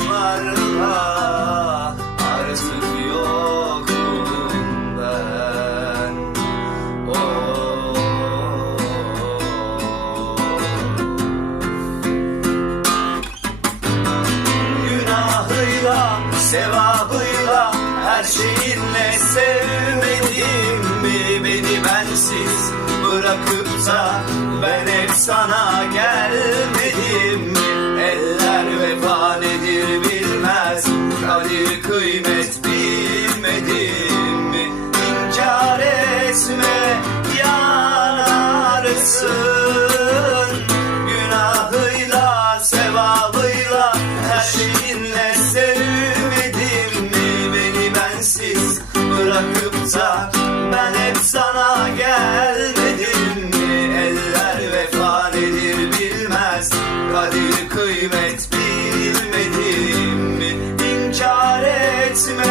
Yollarla artık yokum ben. Oh. Günahıyla, sevabıyla, her şeyinle sevmedim mi? Beni bensiz bırakıp da ben hep sana geldim. Kıymet bilmedim mi? İnkar etme yanarsın. Günahıyla sevabıyla her şeyinle sevmedim mi? Beni bensiz bırakıp da ben hep sana gelmedim mi? Eller vefa nedir bilmez. Kadir kıymet bilmedim mi İnkar etme